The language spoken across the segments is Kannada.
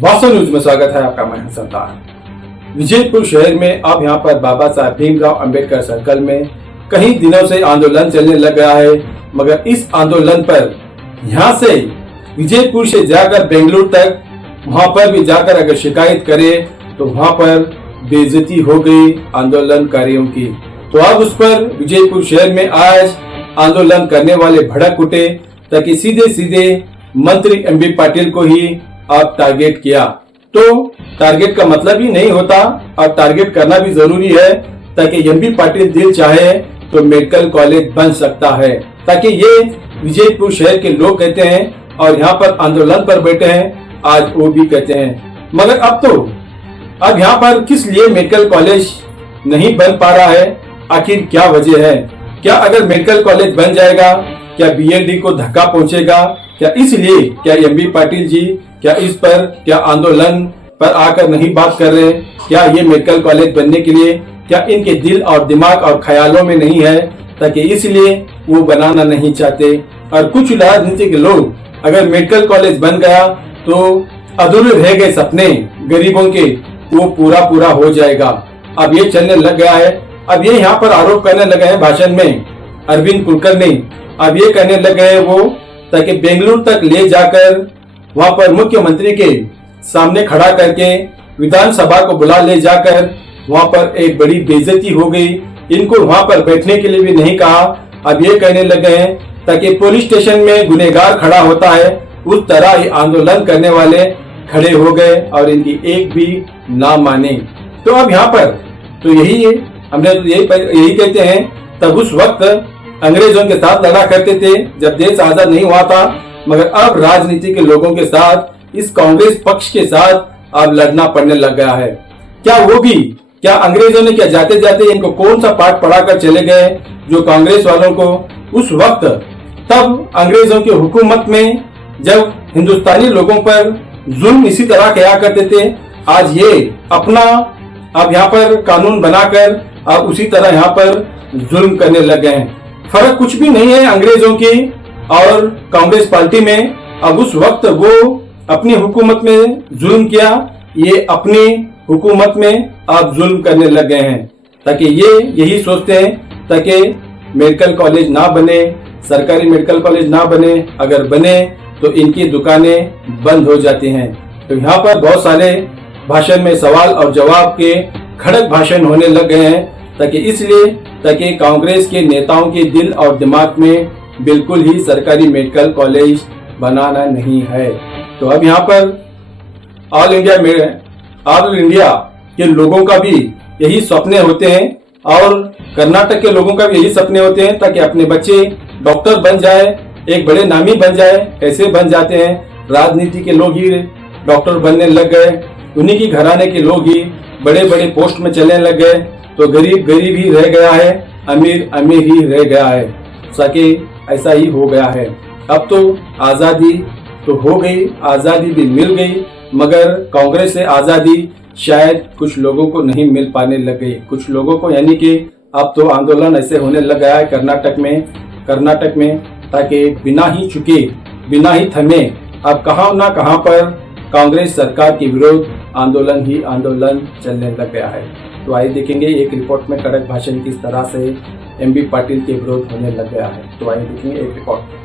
वास्तव न्यूज में स्वागत है आपका। मैं सरदार। विजयपुर शहर में अब यहाँ पर बाबा साहब भीमराव अंबेडकर सर्कल में कई दिनों से आंदोलन चलने लग गया है, मगर इस आंदोलन पर यहाँ से विजयपुर से जाकर बेंगलुरु तक वहां पर भी जाकर अगर शिकायत करे तो वहां पर बेइज्जती हो गई आंदोलनकारियों की। तो अब उस पर विजयपुर शहर में आज आंदोलन करने वाले भड़क उठे ताकि सीधे सीधे मंत्री एमबी पाटिल को ही आप टारगेट किया। तो टारगेट का मतलब ही नहीं होता और टारगेट करना भी जरूरी है ताकि एमबी पाटिल दिल चाहे तो मेडिकल कॉलेज बन सकता है, ताकि ये विजयपुर शहर के लोग कहते हैं और यहाँ पर आंदोलन पर बैठे हैं, आज वो भी कहते हैं। मगर अब यहाँ पर किस लिए मेडिकल कॉलेज नहीं बन पा रहा है, आखिर क्या वजह है? क्या अगर मेडिकल कॉलेज बन जाएगा क्या बीएलडी को धक्का पहुंचेगा? क्या इसलिए क्या एमबी पाटिल जी क्या आंदोलन पर आकर नहीं बात कर रहे? क्या ये मेडिकल कॉलेज बनने के लिए क्या इनके दिल और दिमाग और ख्यालों में नहीं है, ताकि इसलिए वो बनाना नहीं चाहते? और कुछ राजनीतिक लोग अगर मेडिकल कॉलेज बन गया तो अधूरे रह गए सपने गरीबों के वो पूरा हो जाएगा। अब ये चलने लग गया है। अब ये यहाँ पर आरोप करने लगे हैं भाषण में अरविंद कुलकर्णी। अब ये कहने लगे हैं वो ताकि बेंगलुरु तक ले जाकर वहां पर मुख्यमंत्री के सामने खड़ा करके विधानसभा को बुला ले जाकर वहां पर एक बड़ी बेइज्जती हो गई। इनको वहां पर बैठने के लिए भी नहीं कहा। अब ये कहने लगे हैं ताकि पुलिस स्टेशन में गुनहगार खड़ा होता है उस तरह ही आंदोलन करने वाले खड़े हो गए और इनकी एक भी ना माने। तो अब यहाँ पर तो यही है, हमने यही कहते हैं तब उस वक्त अंग्रेजों के साथ लड़ा करते थे जब देश आजाद नहीं हुआ था, मगर अब राजनीति के लोगों के साथ इस कांग्रेस पक्ष के साथ अब लड़ना पड़ने लग गया है। क्या अंग्रेजों ने क्या जाते जाते इनको कौन सा पाठ पढ़ाकर चले गए जो कांग्रेस वालों को उस वक्त तब अंग्रेजों की हुकूमत में जब हिंदुस्तानी लोगों पर जुल्म इसी तरह किया करते थे, आज ये अपना अब यहाँ पर कानून बनाकर अब उसी तरह यहाँ पर जुल्म करने लग गए हैं। फर्क कुछ भी नहीं है अंग्रेजों की और कांग्रेस पार्टी में। अब उस वक्त वो अपनी हुकूमत में जुल्म किया, ये अपनी हुकूमत में अब जुल्म करने लग गए हैं, ताकि ये यही सोचते हैं ताकि मेडिकल कॉलेज ना बने, सरकारी मेडिकल कॉलेज ना बने। अगर बने तो इनकी दुकानें बंद हो जाती हैं। तो यहाँ पर बहुत सारे भाषण में सवाल और जवाब के खड़क भाषण होने लग गए हैं, ताकि कांग्रेस के नेताओं के दिल और दिमाग में बिल्कुल ही सरकारी मेडिकल कॉलेज बनाना नहीं है। तो अब यहाँ पर ऑल इंडिया के लोगों का भी यही सपने होते हैं और कर्नाटक के लोगों का भी यही सपने होते हैं ताकि अपने बच्चे डॉक्टर बन जाए, एक बड़े नामी बन जाए। कैसे बन जाते हैं? राजनीति के लोग ही डॉक्टर बनने लग गए, उन्हीं की घराने के लोग ही बड़े बड़े पोस्ट में चलने लग गए। तो गरीब ही रह गया है, अमीर ही रह गया है। सके ऐसा ही हो गया है। अब तो आजादी तो हो गई, आजादी भी मिल गई, मगर कांग्रेस से आजादी शायद कुछ लोगों को नहीं मिल पाने लग गई। कुछ लोगों को, यानी कि अब तो आंदोलन ऐसे होने लग गया है कर्नाटक में ताकि बिना ही चुके, बिना ही थमे अब कहां ना कहां पर कांग्रेस सरकार के विरोध आंदोलन चलने लग गया है। तो आइए देखेंगे एक रिपोर्ट में कड़क भाषण किस तरह से एमबी पाटिल के विरोध होने लग गया है। तो आइए देखेंगे एक रिपोर्ट।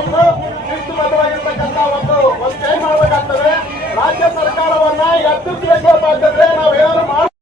ಒಂದು ಶಿಸ್ತುಬದ್ಧವಾಗಿರ್ತಕ್ಕಂಥ ಒಂದು ಚೇಂಜ್ ಮಾಡಬೇಕಾಗ್ತದೆ. ರಾಜ್ಯ ಸರ್ಕಾರವನ್ನ ಎಚ್ಚರಿಸಬೇಕಾಗ್ತದೆ. ನಾವು ಏನಾದ್ರು ಮಾಡಿ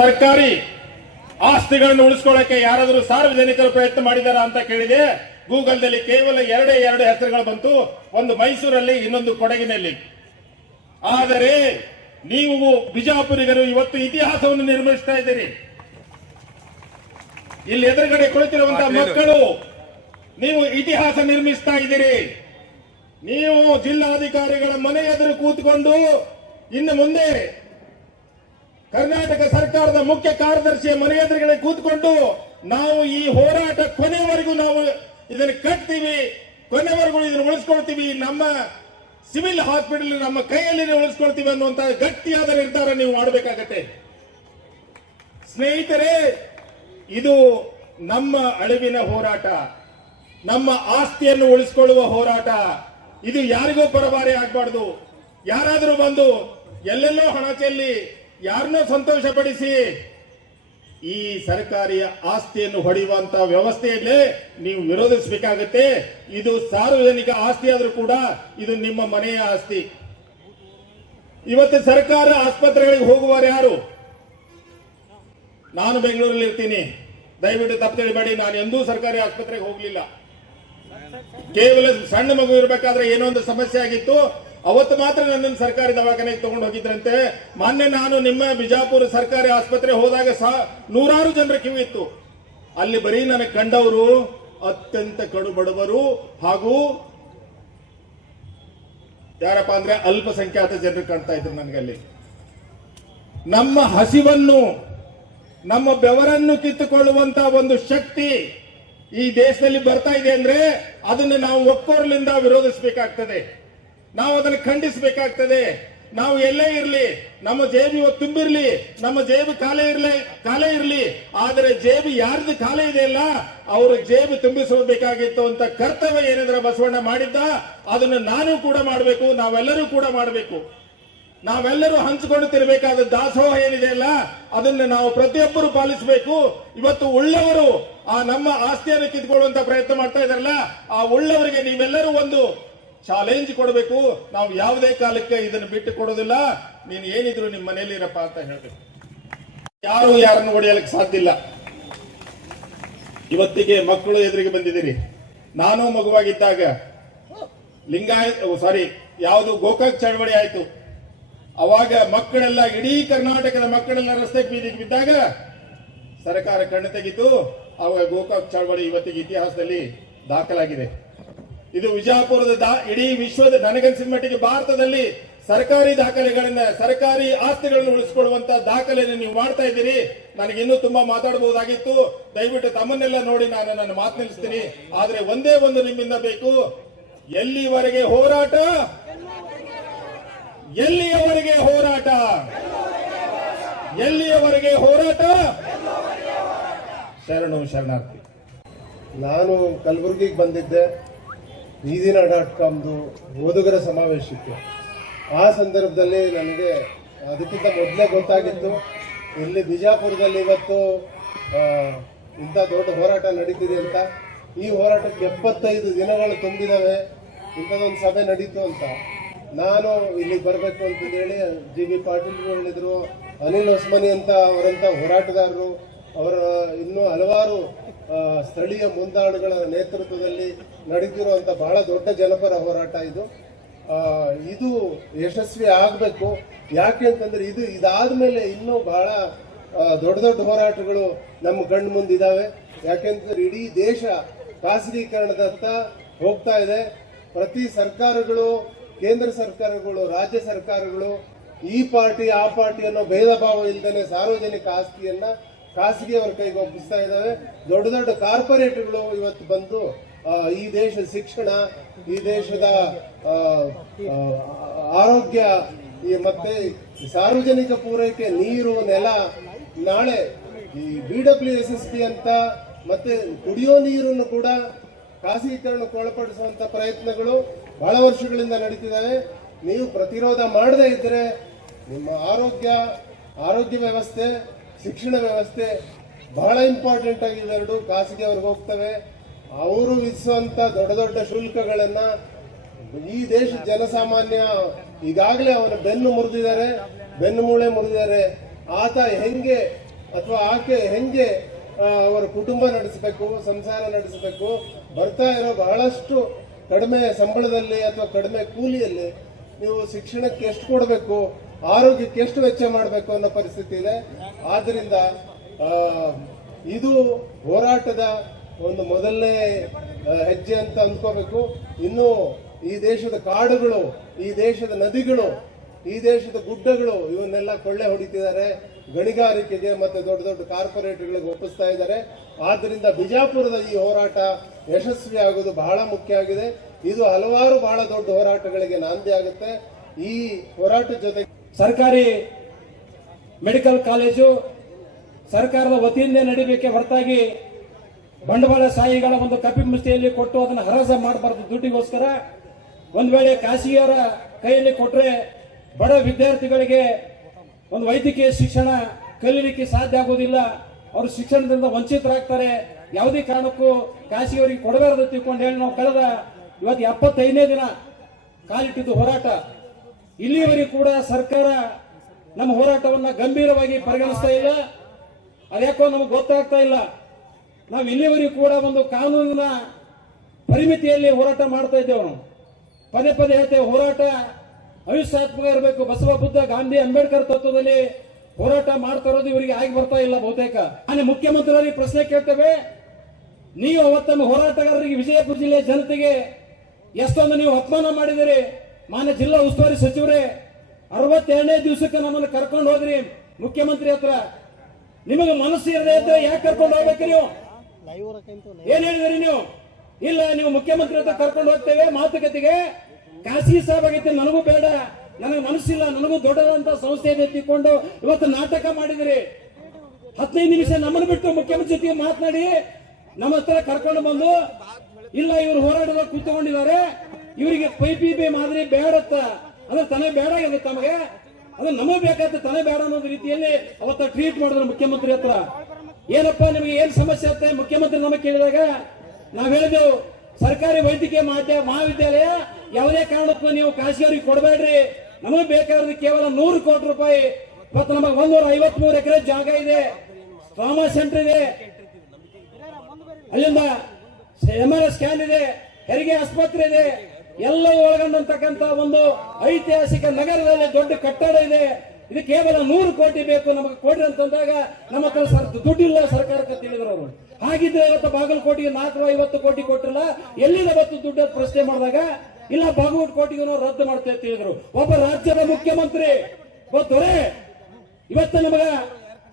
ಸರ್ಕಾರಿ ಆಸ್ತಿಗಳನ್ನು ಉಳಿಸಿಕೊಳ್ಳಕ್ಕೆ ಯಾರಾದರೂ ಸಾರ್ವಜನಿಕರು ಪ್ರಯತ್ನ ಮಾಡಿದಾರಾ ಅಂತ ಕೇಳಿದೆ. ಗೂಗಲ್ದಲ್ಲಿ ಕೇವಲ ಎರಡೇ ಹೆಸರುಗಳು ಬಂತು. ಒಂದು ಮೈಸೂರಲ್ಲಿ, ಇನ್ನೊಂದು ಕೊಡಗಿನಲ್ಲಿ. ಆದರೆ ನೀವು ಬಿಜಾಪುರಿಗರು ಇವತ್ತು ಇತಿಹಾಸವನ್ನು ನಿರ್ಮಿಸ್ತಾ ಇದ್ದೀರಿ. ಇಲ್ಲಿ ಎದುರುಗಡೆ ಕುಳಿತಿರುವಂತಹ ಮಕ್ಕಳು ನೀವು ಇತಿಹಾಸ ನಿರ್ಮಿಸ್ತಾ ಇದ್ದೀರಿ. ನೀವು ಜಿಲ್ಲಾಧಿಕಾರಿಗಳ ಮನೆ ಎದುರು ಕೂತ್ಕೊಂಡು ಇನ್ನು ಮುಂದೆ ಕರ್ನಾಟಕ ಸರ್ಕಾರದ ಮುಖ್ಯ ಕಾರ್ಯದರ್ಶಿಯ ಮನೆ ಎದುರುಗಡೆ ಕೂತ್ಕೊಂಡು ನಾವು ಈ ಹೋರಾಟ ಕೊನೆವರೆಗೂ ನಾವು ಇದನ್ನು ಕಟ್ತೀವಿ, ಕೊನೆವರೆಗೂ ಇದನ್ನು ಉಳಿಸ್ಕೊಳ್ತೀವಿ, ನಮ್ಮ ಸಿವಿಲ್ ಹಾಸ್ಪಿಟಲ್ ನಮ್ಮ ಕೈಯಲ್ಲಿ ಉಳಿಸ್ಕೊಳ್ತೀವಿ ಅನ್ನುವಂತ ಗಟ್ಟಿಯಾದ ನಿರ್ಧಾರ ನೀವು ಮಾಡಬೇಕಾಗತ್ತೆ. ಸ್ನೇಹಿತರೆ, ಇದು ನಮ್ಮ ಅಳಿವಿನ ಹೋರಾಟ, ನಮ್ಮ ಆಸ್ತಿಯನ್ನು ಉಳಿಸಿಕೊಳ್ಳುವ ಹೋರಾಟ. ಇದು ಯಾರಿಗೂ ಪರಭಾರೆ ಆಗಬಾರ್ದು. ಯಾರಾದರೂ ಬಂದು ಎಲ್ಲೆಲ್ಲೋ ಹಣ ಚೆಲ್ಲಿ ಯಾರನ್ನೋ ಸಂತೋಷಪಡಿಸಿ ಈ ಸರ್ಕಾರಿ ಆಸ್ತಿಯನ್ನು ಹೊಡೆಯುವಂತ ವ್ಯವಸ್ಥೆಯಲ್ಲೇ ನೀವು ವಿರೋಧಿಸಬೇಕಾಗತ್ತೆ. ಇದು ಸಾರ್ವಜನಿಕ ಆಸ್ತಿ ಆದ್ರೂ ಕೂಡ ಇದು ನಿಮ್ಮ ಮನೆಯ ಆಸ್ತಿ. ಇವತ್ತು ಸರ್ಕಾರ ಆಸ್ಪತ್ರೆಗಳಿಗೆ ಹೋಗುವವರು ಯಾರು? ನಾನು ಬೆಂಗಳೂರಲ್ಲಿ ಇರ್ತೀನಿ, ದಯವಿಟ್ಟು ತಪ್ಪು ತಿಳಿಬೇಡಿ. ನಾನು ಎಂದೂ ಸರ್ಕಾರಿ ಆಸ್ಪತ್ರೆಗೆ ಹೋಗಲಿಲ್ಲ. ಕೇವಲ ಸಣ್ಣ ಮಗು ಇರಬೇಕಾದ್ರೆ ಏನೋ ಒಂದು ಸಮಸ್ಯೆ ಆಗಿತ್ತು, ಅವತ್ತು ಮಾತ್ರ ನನ್ನನ್ನು ಸರ್ಕಾರಿ ದವಾಖಾನೆಗೆ ತಗೊಂಡು ಹೋಗಿದ್ರಂತೆ. ಮೊನ್ನೆ ನಾನು ನಿಮ್ಮ ಬಿಜಾಪುರ ಸರ್ಕಾರಿ ಆಸ್ಪತ್ರೆ ಹೋದಾಗ ನೂರಾರು ಜನರ ಕ್ಯೂ ಇತ್ತು. ಅಲ್ಲಿ ಬರೀ ನನಗೆ ಕಂಡವರು ಅತ್ಯಂತ ಕಡು ಬಡವರು ಹಾಗೂ ಯಾರಪ್ಪ ಅಂದ್ರೆ ಅಲ್ಪಸಂಖ್ಯಾತ ಜನರು ಕಾಣ್ತಾ ಇದ್ರು ನನಗಲ್ಲಿ. ನಮ್ಮ ಹಸಿವನ್ನು, ನಮ್ಮ ಬೆವರನ್ನು ಕಿತ್ತುಕೊಳ್ಳುವಂತ ಒಂದು ಶಕ್ತಿ ಈ ದೇಶದಲ್ಲಿ ಬರ್ತಾ ಇದೆ ಅಂದ್ರೆ ಅದನ್ನು ನಾವು ಒಕ್ಕೊರಲಿಂದ ವಿರೋಧಿಸಬೇಕಾಗ್ತದೆ, ನಾವು ಅದನ್ನು ಖಂಡಿಸಬೇಕಾಗ್ತದೆ. ನಾವು ಎಲ್ಲೇ ಇರಲಿ, ನಮ್ಮ ಜೇಬು ಇವತ್ತು ತುಂಬಿರ್ಲಿ, ನಮ್ಮ ಜೇಬು ಖಾಲಿ ಇರಲಿ, ಆದರೆ ಜೇಬು ಯಾರ್ದು ಖಾಲಿ ಇದೆಯಲ್ಲ ಅವರು ಜೇಬು ತುಂಬಿಸಬೇಕಾಗಿತ್ತು ಅಂತ ಕರ್ತವ್ಯ ಏನಿದ್ರೆ ಬಸವಣ್ಣ ಮಾಡಿದ್ದ, ಅದನ್ನು ನಾನು ಕೂಡ ಮಾಡಬೇಕು, ನಾವೆಲ್ಲರೂ ಕೂಡ ಮಾಡಬೇಕು. ನಾವೆಲ್ಲರೂ ಹಂಚಿಕೊಂಡು ತಿರಬೇಕಾದ ದಾಸೋಹ ಏನಿದೆಯಲ್ಲ ಅದನ್ನು ನಾವು ಪ್ರತಿಯೊಬ್ಬರು ಪಾಲಿಸಬೇಕು. ಇವತ್ತು ಉಳ್ಳವರು ಆ ನಮ್ಮ ಆಸ್ತಿಯನ್ನು ಕಿತ್ಕೊಳ್ಳುವಂತ ಪ್ರಯತ್ನ ಮಾಡ್ತಾ ಇದಾರಲ್ಲ, ಆ ಉಳ್ಳವರಿಗೆ ನೀವೆಲ್ಲರೂ ಒಂದು ಚಾಲೆಂಜ್ ಕೊಡಬೇಕು. ನಾವು ಯಾವುದೇ ಕಾಲಕ್ಕೆ ಇದನ್ನು ಬಿಟ್ಟು ಕೊಡೋದಿಲ್ಲ, ನೀನು ಏನಿದ್ರು ನಿಮ್ಮ ಮನೆಯಲ್ಲಿ ಇರಪ್ಪ ಅಂತ ಹೇಳ್ಬೇಕು. ಯಾರು ಯಾರನ್ನು ಹೊಡೆಯಲಿಕ್ಕೆ ಸಾಧ್ಯ ಇಲ್ಲ. ಇವತ್ತಿಗೆ ಮಕ್ಕಳು ಎದುರಿಗೆ ಬಂದಿದ್ದೀರಿ. ನಾನು ಮಗುವಾಗಿದ್ದಾಗ ಯಾವುದು ಗೋಕಾಕ್ ಚಳವಳಿ ಆಯ್ತು, ಅವಾಗ ಮಕ್ಕಳೆಲ್ಲ, ಇಡೀ ಕರ್ನಾಟಕದ ಮಕ್ಕಳೆಲ್ಲ ರಸ್ತೆ ಬೀದಿಗೆ ಬಿದ್ದಾಗ ಸರ್ಕಾರ ಕಣ್ಣು ತೆಗಿತು. ಅವಾಗ ಗೋಕಾಕ್ ಚಳವಳಿ ಇವತ್ತಿಗೆ ಇತಿಹಾಸದಲ್ಲಿ ದಾಖಲಾಗಿದೆ. ಇದು ವಿಜಯಪುರದ ಇಡೀ ವಿಶ್ವದ, ನನಗನ್ಸಿದ ಮಟ್ಟಿಗೆ ಭಾರತದಲ್ಲಿ ಸರ್ಕಾರಿ ದಾಖಲೆಗಳನ್ನ, ಸರ್ಕಾರಿ ಆಸ್ತಿಗಳನ್ನು ಉಳಿಸಿಕೊಳ್ಳುವಂತ ದಾಖಲೆಯನ್ನು ನೀವು ಮಾಡ್ತಾ ಇದ್ದೀರಿ. ನನಗೆ ಇನ್ನೂ ತುಂಬಾ ಮಾತಾಡಬಹುದಾಗಿತ್ತು. ದಯವಿಟ್ಟು ತಮ್ಮನ್ನೆಲ್ಲ ನೋಡಿ ನಾನು ನನ್ನ ಮಾತು ನಿಲ್ಲಿಸ್ತೀನಿ. ಆದ್ರೆ ಒಂದೇ ಒಂದು ನಿಮ್ಮಿಂದ ಬೇಕು, ಎಲ್ಲಿವರೆಗೆ ಹೋರಾಟ, ಎಲ್ಲಿಯವರೆಗೆ ಹೋರಾಟ, ಎಲ್ಲಿಯವರೆಗೆ ಹೋರಾಟ, ಶರಣು ಶರಣಾರ್ಥಿ. ನಾನು ಕಲಬುರಗಿಗೆ ಬಂದಿದ್ದೆ ಈದಿನ.comದು ಓದುಗರ ಸಮಾವೇಶಕ್ಕೆ. ಆ ಸಂದರ್ಭದಲ್ಲಿ ನನಗೆ ಅದಕ್ಕಿಂತ ಮೊದಲೇ ಗೊತ್ತಾಗಿತ್ತು ಇಲ್ಲಿ ಬಿಜಾಪುರದಲ್ಲಿ ಇವತ್ತು ಇಂಥ ದೊಡ್ಡ ಹೋರಾಟ ನಡೀತಿದೆ ಅಂತ. ಈ ಹೋರಾಟಕ್ಕೆ 75 ದಿನಗಳು ತುಂಬಿದವೆ, ಇಂಥದ್ದೊಂದು ಸಭೆ ನಡೀತು ಅಂತ. ನಾನು ಇಲ್ಲಿಗೆ ಬರಬೇಕು ಅಂತಂದೇಳಿ ಜಿ.ಬಿ. ಪಾಟೀಲ್ ಹೇಳಿದ್ರು, ಅನಿಲ್ ಹೊಸ್ಮನಿ ಅಂತ ಅವರಂಥ ಹೋರಾಟಗಾರರು, ಅವರ ಇನ್ನೂ ಹಲವಾರು ಸ್ಥಳೀಯ ಮುಂದಾಳುಗಳ ನೇತೃತ್ವದಲ್ಲಿ ನಡೀತಿರುವಂಥ ಬಹಳ ದೊಡ್ಡ ಜನಪರ ಹೋರಾಟ ಇದು. ಇದು ಯಶಸ್ವಿ ಆಗಬೇಕು. ಯಾಕೆ ಅಂತಂದ್ರೆ ಇದಾದ್ಮೇಲೆ ಇನ್ನೂ ಬಹಳ ದೊಡ್ಡ ದೊಡ್ಡ ಹೋರಾಟಗಳು ನಮ್ಮ ಕಣ್ಣು ಮುಂದಿದ್ದಾವೆ. ಯಾಕೆಂತಂದ್ರೆ ಇಡೀ ದೇಶ ಖಾಸಗೀಕರಣದತ್ತ ಹೋಗ್ತಾ ಇದೆ. ಪ್ರತಿ ಸರ್ಕಾರಗಳು, ಕೇಂದ್ರ ಸರ್ಕಾರಗಳು, ರಾಜ್ಯ ಸರ್ಕಾರಗಳು ಈ ಪಾರ್ಟಿ ಆ ಪಾರ್ಟಿ ಅನ್ನೋ ಭೇದ ಭಾವ ಇಲ್ಲದೆ ಸಾರ್ವಜನಿಕ ಆಸ್ತಿಯನ್ನ ಖಾಸಗಿಯವರ ಕೈಗೆ ಒಪ್ಪಿಸ್ತಾ ಇದ್ದಾವೆ. ದೊಡ್ಡ ದೊಡ್ಡ ಕಾರ್ಪೊರೇಟ್ಗಳು ಇವತ್ತು ಬಂದು ಈ ದೇಶದ ಶಿಕ್ಷಣ, ಈ ದೇಶದ ಆರೋಗ್ಯ ಮತ್ತೆ ಸಾರ್ವಜನಿಕ ಪೂರೈಕೆ, ನೀರು, ನೆಲ, ನಾಳೆ ಈ BWSSB ಅಂತ ಮತ್ತೆ ಕುಡಿಯೋ ನೀರನ್ನು ಕೂಡ ಖಾಸಗೀಕರಣಕ್ಕೆ ಒಳಪಡಿಸುವಂತ ಪ್ರಯತ್ನಗಳು ಬಹಳ ವರ್ಷಗಳಿಂದ ನಡೀತಿದ್ದಾವೆ. ನೀವು ಪ್ರತಿರೋಧ ಮಾಡದೇ ಇದ್ರೆ ನಿಮ್ಮ ಆರೋಗ್ಯ ವ್ಯವಸ್ಥೆ, ಶಿಕ್ಷಣ ವ್ಯವಸ್ಥೆ ಬಹಳ ಇಂಪಾರ್ಟೆಂಟ್ ಆಗಿ ಇವೆರಡು ಖಾಸಗಿ ಅವ್ರಿಗೆ ಹೋಗ್ತವೆ. ಅವರು ವಿಧಿಸುವಂತ ದೊಡ್ಡ ದೊಡ್ಡ ಶುಲ್ಕಗಳನ್ನ ಈ ದೇಶದ ಜನಸಾಮಾನ್ಯ ಈಗಾಗಲೇ ಅವನ ಬೆನ್ನು ಮೂಳೆ ಮುರಿದಿದ್ದಾರೆ. ಆತ ಹೆಂಗೆ ಅಥವಾ ಆಕೆ ಹೆಂಗೆ ಅವರ ಕುಟುಂಬ ನಡೆಸಬೇಕು, ಸಂಸಾರ ನಡೆಸಬೇಕು, ಬರ್ತಾ ಇರೋ ಬಹಳಷ್ಟು ಕಡಿಮೆ ಸಂಬಳದಲ್ಲಿ ಅಥವಾ ಕಡಿಮೆ ಕೂಲಿಯಲ್ಲಿ ನೀವು ಶಿಕ್ಷಣಕ್ಕೆ ಎಷ್ಟು ಕೊಡಬೇಕು, ಆರೋಗ್ಯಕ್ಕೆ ಎಷ್ಟು ವೆಚ್ಚ ಮಾಡಬೇಕು ಅನ್ನೋ ಪರಿಸ್ಥಿತಿ ಇದೆ. ಆದ್ರಿಂದ ಇದು ಹೋರಾಟದ ಒಂದು ಮೊದಲನೇ ಹೆಜ್ಜೆ ಅಂತ ಅಂದ್ಕೋಬೇಕು. ಇನ್ನು ಈ ದೇಶದ ಕಾಡುಗಳು, ಈ ದೇಶದ ನದಿಗಳು, ಈ ದೇಶದ ಗುಡ್ಡಗಳು ಇವನ್ನೆಲ್ಲ ಕೊಳ್ಳೆ ಹೊಡಿತಿದ್ದಾರೆ, ಗಣಿಗಾರಿಕೆಗೆ ಮತ್ತೆ ದೊಡ್ಡ ದೊಡ್ಡ ಕಾರ್ಪೊರೇಟ್ಗಳಿಗೆ ಒಪ್ಪಿಸ್ತಾ ಇದ್ದಾರೆ. ಆದ್ರಿಂದ ಬಿಜಾಪುರದ ಈ ಹೋರಾಟ ಯಶಸ್ವಿ ಆಗೋದು ಬಹಳ ಮುಖ್ಯ ಆಗಿದೆ. ಇದು ಹಲವಾರು ಬಹಳ ದೊಡ್ಡ ಹೋರಾಟಗಳಿಗೆ ನಾಂದಿ ಆಗುತ್ತೆ. ಈ ಹೋರಾಟದ ಜೊತೆ ಸರ್ಕಾರಿ ಮೆಡಿಕಲ್ ಕಾಲೇಜು ಸರ್ಕಾರದ ವತಿಯಿಂದ ನಡೀಬೇಕೆ ಹೊರತಾಗಿ ಬಂಡವಾಳಶಾಹಿಗಳ ಒಂದು ಕಪಿಮುಷ್ಟಿಯಲ್ಲಿ ಕೊಟ್ಟು ಅದನ್ನು ಹರಾಜು ಮಾಡಬಾರದು ದುಡ್ಡಿಗೋಸ್ಕರ. ಒಂದ್ ವೇಳೆ ಖಾಸಗಿಯವರ ಕೈಯಲ್ಲಿ ಕೊಟ್ರೆ ಬಡ ವಿದ್ಯಾರ್ಥಿಗಳಿಗೆ ಒಂದು ವೈದ್ಯಕೀಯ ಶಿಕ್ಷಣ ಕಲೀಲಿಕ್ಕೆ ಸಾಧ್ಯ ಆಗೋದಿಲ್ಲ. ಅವರು ಶಿಕ್ಷಣದಿಂದ ವಂಚಿತರಾಗ್ತಾರೆ. ಯಾವುದೇ ಕಾರಣಕ್ಕೂ ಖಾಸಗಿಯವರಿಗೆ ಕೊಡಬಾರದು ತಿಳ್ಕೊಂಡು ಹೇಳಿ ನಾವು ಕಳೆದ ಇವತ್ತು 75ನೇ ದಿನ ಕಾಲಿಟ್ಟಿದ್ದು ಹೋರಾಟ. ಇಲ್ಲಿಯವರೆಗೂ ಕೂಡ ಸರ್ಕಾರ ನಮ್ಮ ಹೋರಾಟವನ್ನ ಗಂಭೀರವಾಗಿ ಪರಿಗಣಿಸ್ತಾ ಇಲ್ಲ. ಅದ್ಯಾಕೋ ನಮಗೆ ಗೊತ್ತಾಗ್ತಾ ಇಲ್ಲ. ನಾವು ಇಲ್ಲಿಯವರೆಗೂ ಕೂಡ ಒಂದು ಕಾನೂನಿನ ಪರಿಮಿತಿಯಲ್ಲಿ ಹೋರಾಟ ಮಾಡ್ತಾ ಇದ್ದೇವೆ. ನಾವು ಪದೇ ಪದೇ ಹೇಳ್ತೇವೆ, ಹೋರಾಟ ಅಹಿಂಸಾತ್ಮಕ ಇರಬೇಕು. ಬಸವ, ಬುದ್ಧ, ಗಾಂಧಿ, ಅಂಬೇಡ್ಕರ್ ತತ್ವದಲ್ಲಿ ಹೋರಾಟ ಮಾಡ್ತಾ ಇರೋದು ಇವರಿಗೆ ಆಗಿ ಬರ್ತಾ ಇಲ್ಲ ಬಹುತೇಕ. ನಾನು ಮುಖ್ಯಮಂತ್ರಿಯವರಿಗೆ ಪ್ರಶ್ನೆ ಕೇಳ್ತೇವೆ, ನೀವು ಅವತ್ತಮ್ಮ ಹೋರಾಟಗಾರರಿಗೆ, ವಿಜಯಪುರ ಜಿಲ್ಲೆಯ ಜನತೆಗೆ ಎಷ್ಟೊಂದು ನೀವು ಅಪಮಾನ ಮಾಡಿದಿರಿ. ಮಾನ್ಯ ಜಿಲ್ಲಾ ಉಸ್ತುವಾರಿ ಸಚಿವರೇ, 62ನೇ ದಿವಸಕ್ಕೆ ನಮ್ಮನ್ನು ಕರ್ಕೊಂಡು ಹೋದ್ರಿ ಮುಖ್ಯಮಂತ್ರಿ ಹತ್ರ. ನಿಮಗೆ ಮನಸ್ಸು ಇರದೇ ಇದ್ರೆ ಯಾಕೆ ಕರ್ಕೊಂಡು ಹೋಗ್ಬೇಕು? ನೀವು ಏನ್ ಹೇಳಿದ್ರಿ ನೀವು? ಇಲ್ಲ, ನೀವು ಮುಖ್ಯಮಂತ್ರಿ ಹತ್ರ ಕರ್ಕೊಂಡು ಹೋಗ್ತೇವೆ ಮಾತುಕತೆಗೆ. ಖಾಸಗಿ ಸಾಬ್ ಆಗೈತೆ, ನನಗೂ ಬೇಡ, ನನಗೆ ಮನಸ್ಸಿಲ್ಲ, ನನಗೂ ದೊಡ್ಡದಂತ ಸಂಸ್ಥೆ ಇದೆ ತಿಳ್ಕೊಂಡು ಇವತ್ತು ನಾಟಕ ಮಾಡಿದಿರಿ. 15 ನಿಮಿಷ ನಮ್ಮನ್ನು ಬಿಟ್ಟು ಮುಖ್ಯಮಂತ್ರಿ ಜೊತೆಗೆ ಮಾತನಾಡಿ ನಮ್ಮ ಹತ್ರ ಕರ್ಕೊಂಡು ಬಂದು, ಇಲ್ಲ ಇವರು ಹೋರಾಟದ ಕೂತ್ಕೊಂಡಿದ್ದಾರೆ, ಇವರಿಗೆ ಪೈಪಿ ಮಾದರಿ ಬೇಡತ್ತ, ಅಂದ್ರೆ ತಲೆ ಬೇಡ ಆಗಿದೆ ತಮಗೆ, ಅದು ನಮಗ್ ಬೇಕಾದ ತಲೆ ಬೇಡ ಅನ್ನೋದು ರೀತಿಯಲ್ಲಿ ಅವತ್ತ ಟ್ರೀಟ್ ಮಾಡಿದ್ರು ಮುಖ್ಯಮಂತ್ರಿ ಹತ್ರ. ಏನಪ್ಪಾ ನಿಮಗೆ ಏನ್ ಸಮಸ್ಯೆ ಆಗುತ್ತೆ? ಮುಖ್ಯಮಂತ್ರಿ ನಮಗೆ ಕೇಳಿದಾಗ ನಾವ್ ಹೇಳಿದೆವು, ಸರ್ಕಾರಿ ವೈದ್ಯಕೀಯ ಮಹಾವಿದ್ಯಾಲಯ ಯಾವುದೇ ಕಾರಣಕ್ಕೂ ನೀವು ಖಾಸಗಿಯವರಿಗೆ ಕೊಡಬೇಡ್ರಿ, ನಮಗೆ ಬೇಕಾದ್ರೆ ಕೇವಲ 100 ಕೋಟಿ ರೂಪಾಯಿ ಇವತ್ತು ನಮಗೆ 153 ಎಕರೆ ಜಾಗ ಇದೆ, ಟ್ರಾಮಾ ಸೆಂಟರ್ ಇದೆ, ಅಲ್ಲಿಂದ MRI ಸ್ಕ್ಯಾನ್ ಇದೆ, ಹೆರಿಗೆ ಆಸ್ಪತ್ರೆ ಇದೆ, ಎಲ್ಲ ಒಳಗೊಂಡಂತಕ್ಕಂತ ಒಂದು ಐತಿಹಾಸಿಕ ನಗರದಲ್ಲಿ ದೊಡ್ಡ ಕಟ್ಟಡ ಇದೆ. ಇದು ಕೇವಲ 100 ಕೋಟಿ ಬೇಕು ನಮಗೆ ಕೊಡ್ರಿ ಅಂತಂದಾಗ ನಮ್ಮ ಹತ್ರ ದುಡ್ಡಿಲ್ಲ ಸರ್ಕಾರಕ್ಕೆ ತಿಳಿದ್ರು ಅವರು. ಹಾಗಿದ್ರೆ ಇವತ್ತು ಬಾಗಲಕೋಟೆಗೆ 450 ಕೋಟಿ ಕೊಟ್ಟಿಲ್ಲ, ಎಲ್ಲಿಂದ ಬತ್ತು ದುಡ್ಡು ಪ್ರಶ್ನೆ ಮಾಡಿದಾಗ ಇಲ್ಲ ಬಾಗಲಕೋಟೆಗೆ ನಾವು ರದ್ದು ಮಾಡ್ತೇವೆ ಅಂತ ಹೇಳಿದ್ರು. ಒಬ್ಬ ರಾಜ್ಯದ ಮುಖ್ಯಮಂತ್ರಿ ಗೊತ್ತೋರೆ ಇವತ್ತು ನಮಗ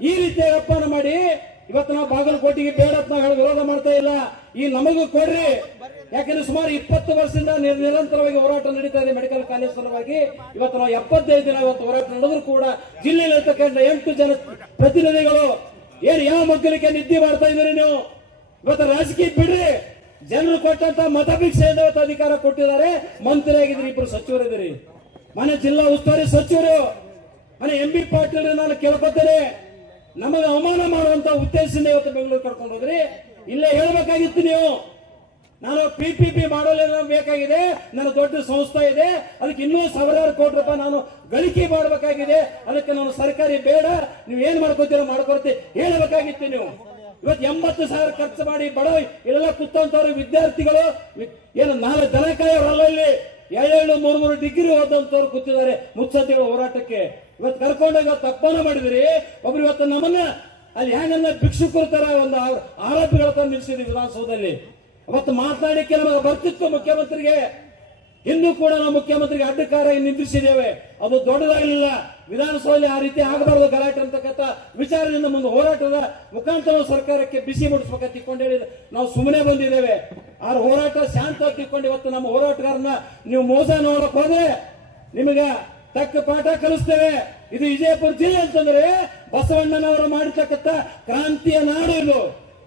ಈ ರೀತಿ ಅಪ್ಪನ ಮಾಡಿ ಇವತ್ತು ನಾವು ಬಾಗಲಕೋಟೆಗೆ ಬೇಡ ಅಂತ ನಾವು ವಿರೋಧ ಮಾಡ್ತಾ ಇಲ್ಲ. ಈ ನಮಗೂ ಕೊಡ್ರಿ, ಯಾಕಂದ್ರೆ ಸುಮಾರು 20 ವರ್ಷದಿಂದ ನಿರಂತರವಾಗಿ ಹೋರಾಟ ನಡೀತಾ ಇದೆ ಮೆಡಿಕಲ್ ಕಾಲೇಜ್ ಸಲುವಾಗಿ. ಇವತ್ತು ನಾವು 75 ದಿನ ಇವತ್ತು ಹೋರಾಟ ನಡೆದ್ರು ಕೂಡ ಜಿಲ್ಲೆಯಲ್ಲಿರ್ತಕ್ಕಂಥ 8 ಜನ ಪ್ರತಿನಿಧಿಗಳು ಏನ್ ಯಾವ ಮಕ್ಕಳಿಗೆ ನಿದ್ದೆ ಮಾಡ್ತಾ ಇದ್ದೀರಿ ನೀವು? ಇವತ್ತು ರಾಜಕೀಯ ಬಿಡ್ರಿ, ಜನರು ಕೊಟ್ಟಂತ ಮತಭಿಕ್ಷೆಯಿಂದ ಇವತ್ತು ಅಧಿಕಾರ ಕೊಟ್ಟಿದ್ದಾರೆ. ಮಂತ್ರಿ ಆಗಿದ್ರಿ, 2 ಸಚಿವರಿದ್ದೀರಿ, ಮನೆ ಜಿಲ್ಲಾ ಉಸ್ತುವಾರಿ ಸಚಿವರು, ಮನೆ MB ಪಾಟೀಲ್ ನಾನು ಕೇಳ್ಕೊತೇನೆ, ನಮಗೆ ಅವಮಾನ ಮಾಡುವಂತ ಉದ್ದೇಶದಿಂದ ಇವತ್ತು ಬೆಂಗಳೂರು ಕರ್ಕೊಂಡು ಹೋದ್ರಿ. ಇಲ್ಲೇ ಹೇಳ್ಬೇಕಾಗಿತ್ತು ನೀವು, ನಾನು PPP ಮಾಡಲು ಬೇಕಾಗಿದೆ, ನನ್ನ ದೊಡ್ಡ ಸಂಸ್ಥೆ ಇದೆ, ಅದಕ್ಕೆ ಇನ್ನೂ ಸಾವಿರಾರು ಕೋಟಿ ರೂಪಾಯಿ ನಾನು ಗಳಿಕೆ ಮಾಡಬೇಕಾಗಿದೆ, ಅದಕ್ಕೆ ನಾನು ಸರ್ಕಾರಿ ಬೇಡ, ನೀವು ಏನ್ ಮಾಡ್ಕೋತೀರೋ ಮಾಡ್ಕೊಳ್ತೀವಿ ಹೇಳಬೇಕಾಗಿತ್ತು ನೀವು. ಇವತ್ತು 80,000 ಖರ್ಚು ಮಾಡಿ ಬಡ ಇಲ್ಲೆಲ್ಲ ಕೂತಂತವ್ರು ವಿದ್ಯಾರ್ಥಿಗಳು ಏನು 4 ದನಕಾಯವರಲ್ಲ, ಇಲ್ಲಿ 2-3 ಡಿಗ್ರಿ ಓದಂತವ್ರು ಕೂತಿದ್ದಾರೆ ಮುತ್ಸದ್ದಿಗಳ ಹೋರಾಟಕ್ಕೆ. ಇವತ್ತು ಕರ್ಕೊಂಡೋಗಿ ತಪ್ಪನ ಮಾಡಿದ್ರಿ. ಒಬ್ರು ಇವತ್ತು ನಮ್ಮನ್ನ ಅಲ್ಲಿ ಹೆಂಗನ್ನ ಭಿಕ್ಷುಕರ ತರ ಒಂದು ಆರೋಪಿಗಳ ತರ ನಿಲ್ಲಿಸಿದ್ವಿ ವಿಧಾನಸೌಧದಲ್ಲಿ. ಅವತ್ತು ಮಾತನಾಡಿಕೆ ನಮಗೆ ಬರ್ತಿತ್ತು ಮುಖ್ಯಮಂತ್ರಿಗೆ, ಇನ್ನೂ ಕೂಡ ನಾವು ಮುಖ್ಯಮಂತ್ರಿಗೆ ಅಡ್ಡಕಾರಾಗಿ ನಿಂದಿಸಿದ್ದೇವೆ. ಅದು ದೊಡ್ಡದಾಗಲಿಲ್ಲ. ವಿಧಾನಸೌಧದಲ್ಲಿ ಆ ರೀತಿ ಆಗಬಾರದು ಗಲಾಟೆ ಅಂತಕ್ಕಂಥ ವಿಚಾರದಿಂದ ಮುಂದೆ ಹೋರಾಟದ ಮುಖಾಂತರ ಸರ್ಕಾರಕ್ಕೆ ಬಿಸಿ ಮುಡಿಸ್ಬೇಕಂತ ತಿಳ್ಕೊಂಡು ಹೇಳಿ ನಾವು ಸುಮ್ಮನೆ ಬಂದಿದ್ದೇವೆ. ಆ ಹೋರಾಟ ಶಾಂತ ತಿಳ್ಕೊಂಡು ಇವತ್ತು ನಮ್ಮ ಹೋರಾಟಗಾರನ ನೀವು ಮೋಸ ನೋಡಕ್ ಹೋದ್ರೆ ನಿಮಗೆ ತಕ್ಕ ಪಾಠ ಕಲಿಸ್ತೇವೆ. ಇದು ವಿಜಯಪುರ ಜಿಲ್ಲೆ ಅಂತಂದ್ರೆ ಬಸವಣ್ಣನವರು ಮಾಡಿರ್ತಕ್ಕಂಥ ಕ್ರಾಂತಿಯ ನಾಡು. ಇದು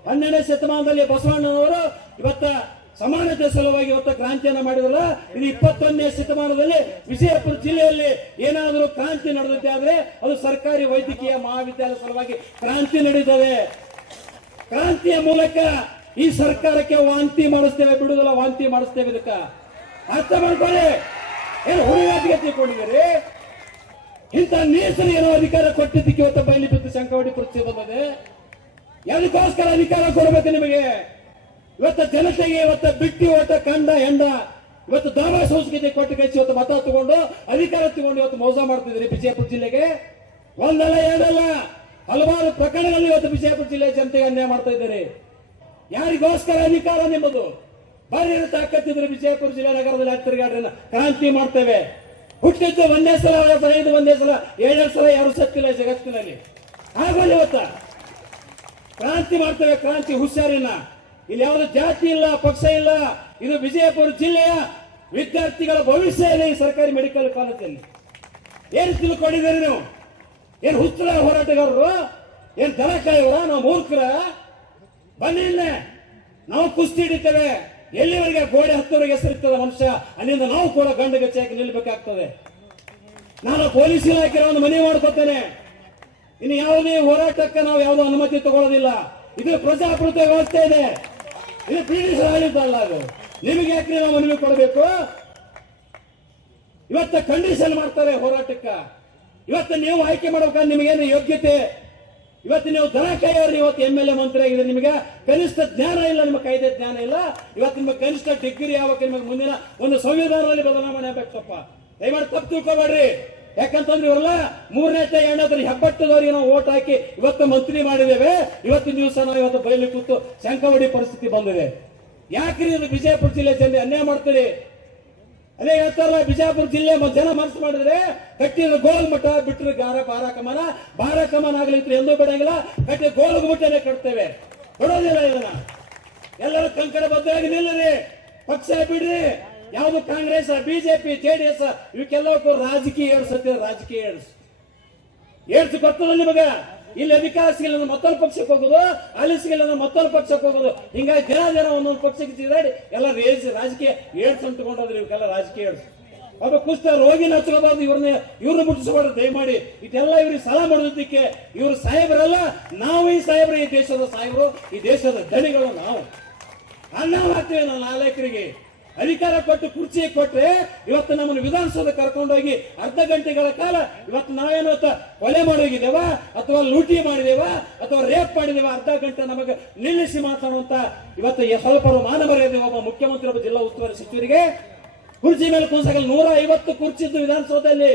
12ನೇ ಶತಮಾನದಲ್ಲಿ ಬಸವಣ್ಣನವರು ಇವತ್ತ ಸಮಾನತೆ ಸಲುವಾಗಿ ಇವತ್ತು ಕ್ರಾಂತಿಯನ್ನ ಮಾಡಿದ್ರಲ್ಲ, ಇದು 21ನೇ ಶತಮಾನದಲ್ಲಿ ವಿಜಯಪುರ ಜಿಲ್ಲೆಯಲ್ಲಿ ಏನಾದರೂ ಕ್ರಾಂತಿ ನಡೆದಿದೆ ಆದ್ರೆ ಅದು ಸರ್ಕಾರಿ ವೈದ್ಯಕೀಯ ಮಹಾವಿದ್ಯಾಲಯ ಸಲುವಾಗಿ ಕ್ರಾಂತಿ ನಡೀತದೆ. ಕ್ರಾಂತಿಯ ಮೂಲಕ ಈ ಸರ್ಕಾರಕ್ಕೆ ವಾಂತಿ ಮಾಡಿಸ್ತೇವೆ, ಬಿಡುವುದಿಲ್ಲ, ವಾಂತಿ ಮಾಡಿಸ್ತೇವೆ. ಇದಕ್ಕ ಅರ್ಥ ಮಾಡ್ಕೊಳ್ಳಿ. ಏನು ಹುಡುಗಾಟಿಗೆ ತಿಳ್ಕೊಂಡಿದ್ದೀರಿ? ಇಂಥ ನೀಸರು ಏನೋ ಅಧಿಕಾರ ಕೊಟ್ಟಿದ್ದಕ್ಕೆ ಇವತ್ತು ಬಯಲಿ ಬಿದ್ದು ಶಂಕವಡಿ ಪರಿಸ್ಥಿತಿ ಬಂದಿದೆ. ಯಾವುದಕ್ಕೋಸ್ಕರ ಅಧಿಕಾರ ಕೊಡಬೇಕು ನಿಮಗೆ? ಇವತ್ತು ಜನತೆಗೆ ಇವತ್ತು ಬಿಟ್ಟಿ ಓಟ ಕಂಡ ಹೆಂಡ ಇವತ್ತು ದಾವ ಸಂಸ್ಕೃತಿ ಕೊಟ್ಟು ಕಳಿಸಿ ಇವತ್ತು ಮತ ತಗೊಂಡು ಅಧಿಕಾರ ತಗೊಂಡು ಇವತ್ತು ಮೋಸ ಮಾಡ್ತಿದ್ರಿ ವಿಜಯಪುರ ಜಿಲ್ಲೆಗೆ. ಒಂದಲ್ಲ ಎರಡಲ್ಲ ಹಲವಾರು ಪ್ರಕರಣಗಳಲ್ಲಿ ಇವತ್ತು ವಿಜಯಪುರ ಜಿಲ್ಲೆ ಜನತೆಗೆ ಅನ್ಯಾಯ ಮಾಡ್ತಾ ಇದ್ದೀರಿ. ಯಾರಿಗೋಸ್ಕರ ಅಧಿಕಾರ ನಿಮ್ಮದು? ಬಾರಿ ತಾಕತ್ತಿದ್ರೆ ವಿಜಯಪುರ ಜಿಲ್ಲೆ ನಗರದಲ್ಲಿ ತಿರುಗಾಡ್ರಿ, ಕ್ರಾಂತಿ ಮಾಡ್ತೇವೆ. ಹುಟ್ಟಿದ್ದು ಒಂದೇ ಸಲ, ಒಂದೇ ಸಲ 7 ಸಲ ಯಾರು ಸತ್ತಿಲ್ಲ ಜಗತ್ತಿನಲ್ಲಿ. ಆಗೋಲ್ಲ ಇವತ್ತ ಕ್ರಾಂತಿ ಮಾಡ್ತೇವೆ. ಕ್ರಾಂತಿ ಹುಷಾರಿನ. ಇಲ್ಲಿ ಯಾವುದೇ ಜಾತಿ ಇಲ್ಲ, ಪಕ್ಷ ಇಲ್ಲ. ಇದು ವಿಜಯಪುರ ಜಿಲ್ಲೆಯ ವಿದ್ಯಾರ್ಥಿಗಳ ಭವಿಷ್ಯ ಇದೆ ಈ ಸರ್ಕಾರಿ ಮೆಡಿಕಲ್ ಕಾಲೇಜಲ್ಲಿ. ಏನ್ ತಿಳ್ಕೊಂಡಿದ್ದೀರಿ ನೀವು? ಏನ್ ಹುಚ್ಚರ ಹೋರಾಟಗಾರರು? ಏನ್ ದನ ಕಾಯವರ? ನಾವು ಮೂರ್ಖರ? ಬನ್ನಿ ಇಲ್ಲೇ ನಾವು ಕುಸ್ತಿ ಹಿಡಿತೇವೆ. ಎಲ್ಲಿವರೆಗೆ ಗೋಡೆ ಹತ್ತೋರಿಗೆ ಹೆಸರಿರ್ತದ ಮನುಷ್ಯ, ಅಲ್ಲಿಂದ ನಾವು ಕೂಡ ಗಂಡು ಗಚ್ಚಾಕಿ ನಿಲ್ಬೇಕಾಗ್ತದೆ. ನಾನು ಪೊಲೀಸ್ ಇಲಾಖೆ ಒಂದು ಮನವಿ ಮಾಡ್ಕೊತೇನೆ, ಇನ್ನು ಯಾವುದೇ ಹೋರಾಟಕ್ಕೆ ನಾವು ಯಾವುದೋ ಅನುಮತಿ ತಗೊಳ್ಳೋದಿಲ್ಲ. ಇದು ಪ್ರಜಾಪ್ರಭುತ್ವ ವ್ಯವಸ್ಥೆ ಇದೆ, ಇದು ಬ್ರಿಟಿಷ್ ಆಳಿದ್ದಲ್ಲ. ಅದು ನಿಮಗೆ ಯಾಕೆ ನಾವು ಮನವಿ ಕೊಡಬೇಕು? ಇವತ್ತ ಕಂಡೀಷನ್ ಮಾಡ್ತಾರೆ ಹೋರಾಟಕ್ಕ. ಇವತ್ತು ನೀವು ಆಯ್ಕೆ ಮಾಡ್ಬೇಕಾದ್ರೆ ನಿಮಗೇನು ಯೋಗ್ಯತೆ? ಇವತ್ತು ನೀವು ದನ ಕಾಯೋರು, ಇವತ್ತು MLA ಮಂತ್ರಿ ಆಗಿದೆ, ನಿಮಗೆ ಕನಿಷ್ಠ ಜ್ಞಾನ ಇಲ್ಲ, ನಿಮ್ಮ ಕಾಯ್ದೆ ಜ್ಞಾನ ಇಲ್ಲ. ಇವತ್ತು ನಿಮಗೆ ಕನಿಷ್ಠ ಡಿಗ್ರಿ ಯಾವಾಗ ನಿಮಗೆ ಮುಂದಿನ ಒಂದು ಸಂವಿಧಾನದಲ್ಲಿ ಬದಲಾವಣೆ ಆಗ್ಬೇಕಪ್ಪ. ದಯಮಾಡಿ ತಪ್ಪು ತಿಳ್ಕೊಬೇಡ್ರಿ. ಯಾಕಂತಂದ್ರೆ ಇವರೆಲ್ಲ 3ನೇ 2ನೇ ಹೆಬ್ಬಟ್ಟದವರಿಗೆ ನಾವು ಓಟ್ ಹಾಕಿ ಇವತ್ತು ಮಂತ್ರಿ ಮಾಡಿದ್ದೇವೆ. ಇವತ್ತಿನ ದಿವಸ ನಾವು ಇವತ್ತು ಬಯಲು ಕೂತು ಶಂಕವಡಿ ಪರಿಸ್ಥಿತಿ ಬಂದಿದೆ. ಯಾಕ್ರಿ ಇದು ವಿಜಯಪುರ ಜಿಲ್ಲೆ ಜನ ಅನ್ಯಾಯ ಮಾಡ್ತೀರಿ? ಅದೇ ಹೇಳ್ತಾರಲ್ಲ, ಬಿಜಾಪುರ ಜಿಲ್ಲೆ ಜನ ಮನಸ್ಸು ಮಾಡಿದ್ರೆ ಕಟ್ಟಿದ ಗೋಲ್ ಮಠ ಬಿಟ್ಟರೆ ಬಾರ ಕಮನ ಆಗ್ಲಿತ್ತು ಎಂದೂ ಬಿಡಂಗಿಲ್ಲ. ಕಟ್ಟಿ ಗೋಲ್ಗ ಮಠನೇ ಕಟ್ತೇವೆ, ಕೊಡೋದಿಲ್ಲ. ಇದನ್ನ ಎಲ್ಲರೂ ಕಂಕಣ ಬದ್ಧವಾಗಿ ನಿಲ್ಲರಿ, ಪಕ್ಷ ಬಿಡ್ರಿ. ಯಾವುದು ಕಾಂಗ್ರೆಸ್, BJP, JDS ಇವಕ್ಕೆಲ್ಲಕ್ಕೂ ರಾಜಕೀಯ ರಾಜಕೀಯ ಏಡ್ಸ್ ಬರ್ತದ ನಿಮಗ. ಇಲ್ಲಿ ಅಧಿಕಾರ ಸಿಗಲ್ಲ ಮತ್ತೊಂದು ಪಕ್ಷಕ್ಕೆ ಹೋಗೋದು, ಅಲ್ಲಿ ಸಿಗಲ್ಲ ಮತ್ತೊಂದು ಪಕ್ಷಕ್ಕೆ ಹೋಗೋದು. ಹಿಂಗಾಗಿ ಜನ ಒಂದೊಂದು ಪಕ್ಷಕ್ಕೆ ಸಿಗಾಡಿ ಎಲ್ಲ ರಾಜಕೀಯ ಏಡ್ಸ್ ಅಂಟ್ಕೊಂಡ್ರಿ. ಇವಕ್ಕೆಲ್ಲ ರಾಜಕೀಯ ಏಡ್ಸ್. ಒಬ್ಬ ಕುಸ್ತ ರೋಗಿನ ಹಚ್ಕೋಬಾರ್ದು, ಇವ್ರನ್ನ ಮುಟ್ಟಿಸಬಾರ್ದು ದಯಮಾಡಿ. ಇದೆಲ್ಲ ಇವ್ರಿಗೆ ಸಲ ಮಾಡೋದಕ್ಕೆ ಇವ್ರು ಸಾಹೇಬರಲ್ಲ, ನಾವು ಈ ಸಾಹೇಬರು, ಈ ದೇಶದ ಸಾಹೇಬರು, ಈ ದೇಶದ ದಣಿಗಳು ನಾವು. ಅನ್ನ ಹಾಕ್ತೇವೆ ನಾವು ನಾಲ್ಕರಿಗೆ. ಅಧಿಕಾರ ಕೊಟ್ಟು ಕುರ್ಚಿ ಕೊಟ್ರೆ ಇವತ್ತು ನಮ್ಮನ್ನು ವಿಧಾನಸೌಧ ಕರ್ಕೊಂಡೋಗಿ ಅರ್ಧ ಗಂಟೆಗಳ ಕಾಲ ಇವತ್ತು ನಾವೇನು ಕೊಲೆ ಮಾಡೋಗಿದ್ದೇವ ಅಥವಾ ಲೂಟಿ ಮಾಡಿದೇವ ಅಥವಾ ರೇಪ್ ಮಾಡಿದೇವ ಅರ್ಧ ಗಂಟೆ ನಮಗೆ ನಿಲ್ಲಿಸಿ ಮಾತಾಡುವಂತ ಇವತ್ತು ಸ್ವಲ್ಪರು ಮಾನವರಿದೆ. ಒಬ್ಬ ಮುಖ್ಯಮಂತ್ರಿ ಒಬ್ಬ ಜಿಲ್ಲಾ ಉಸ್ತುವಾರಿ ಸಚಿವರಿಗೆ ಕುರ್ಚಿ ಮೇಲೆ ಕೂರ್ಸಕಲ್ಲ 150 ಕುರ್ಚಿ ಇದ್ದು ವಿಧಾನಸೌಧದಲ್ಲಿ.